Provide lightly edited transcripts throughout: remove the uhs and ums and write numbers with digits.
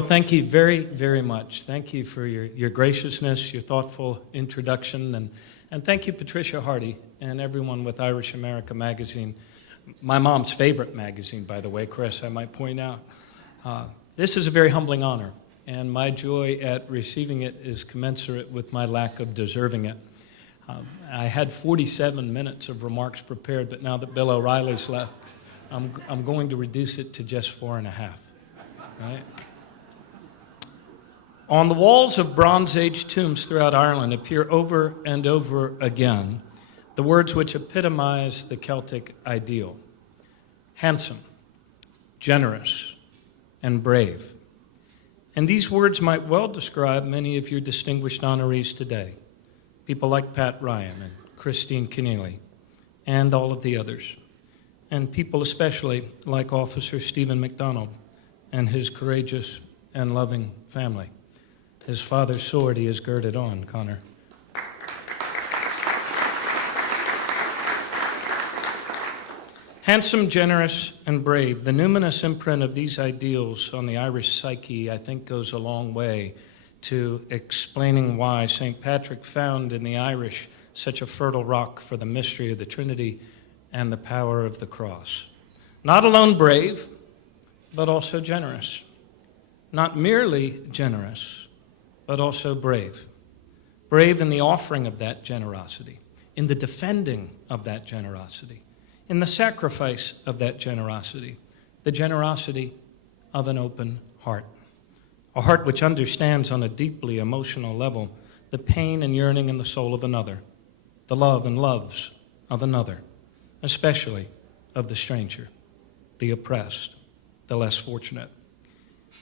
Thank you very, very much. Thank you for your graciousness, your thoughtful introduction, and thank you, Patricia Hardy, and everyone with Irish America Magazine, my mom's favorite magazine, by the way, Chris, I might point out. This is a very humbling honor, and my joy at receiving it is commensurate with my lack of deserving it. I had 47 minutes of remarks prepared, but now that Bill O'Reilly's left, I'm going to reduce it to just 4.5, right? On the walls of Bronze Age tombs throughout Ireland appear over and over again the words which epitomize the Celtic ideal: handsome, generous, and brave. And these words might well describe many of your distinguished honorees today, people like Pat Ryan and Christine Keneally, and all of the others, and people especially like Officer Stephen MacDonald and his courageous and loving family. His father's sword he is girded on, Connor. Handsome, generous, and brave. The numinous imprint of these ideals on the Irish psyche, I think, goes a long way to explaining why St. Patrick found in the Irish such a fertile rock for the mystery of the Trinity and the power of the cross. Not alone brave, but also generous. Not merely generous, but also brave. Brave in the offering of that generosity, in the defending of that generosity, in the sacrifice of that generosity, the generosity of an open heart. A heart which understands on a deeply emotional level the pain and yearning in the soul of another, the love and loves of another, especially of the stranger, the oppressed, the less fortunate.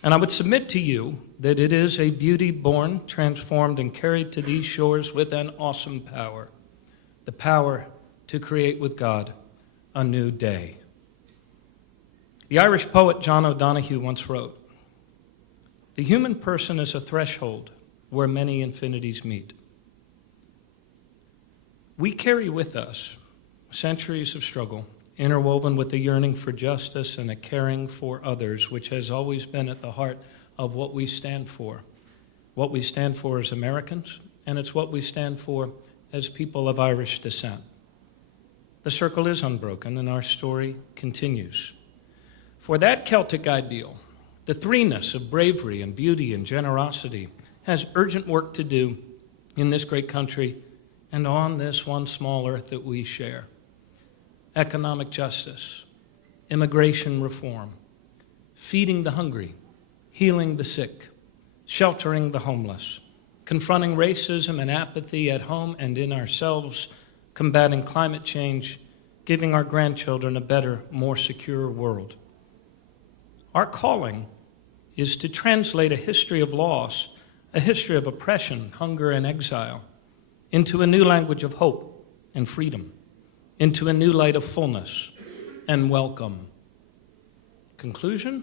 And I would submit to you that it is a beauty born, transformed, and carried to these shores with an awesome power, the power to create with God a new day. The Irish poet John O'Donohue once wrote, "The human person is a threshold where many infinities meet." We carry with us centuries of struggle, interwoven with a yearning for justice and a caring for others, which has always been at the heart of what we stand for. What we stand for as Americans, and it's what we stand for as people of Irish descent. The circle is unbroken, and our story continues. For that Celtic ideal, the threeness of bravery and beauty and generosity has urgent work to do in this great country and on this one small earth that we share. Economic justice, immigration reform, feeding the hungry, healing the sick, sheltering the homeless, confronting racism and apathy at home and in ourselves, combating climate change, giving our grandchildren a better, more secure world. Our calling is to translate a history of loss, a history of oppression, hunger, and exile, into a new language of hope and freedom, into a new light of fullness and welcome. Conclusion?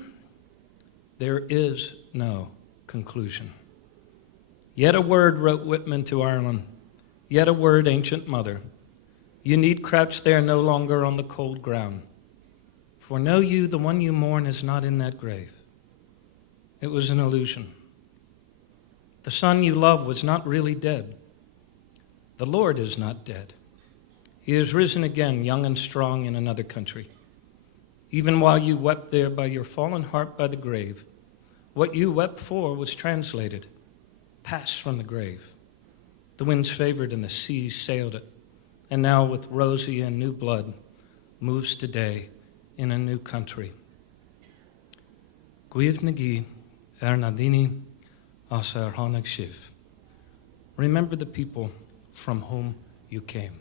There is no conclusion. Yet a word, wrote Whitman to Ireland, yet a word, ancient mother. You need crouch there no longer on the cold ground. For know you, the one you mourn is not in that grave. It was an illusion. The son you love was not really dead. The Lord is not dead. He is risen again, young and strong in another country. Even while you wept there by your fallen heart by the grave, what you wept for was translated, passed from the grave. The winds favored and the seas sailed it, and now with rosy and new blood moves today in a new country. Guiv nagi nadini as honag shiv. Remember the people from whom you came.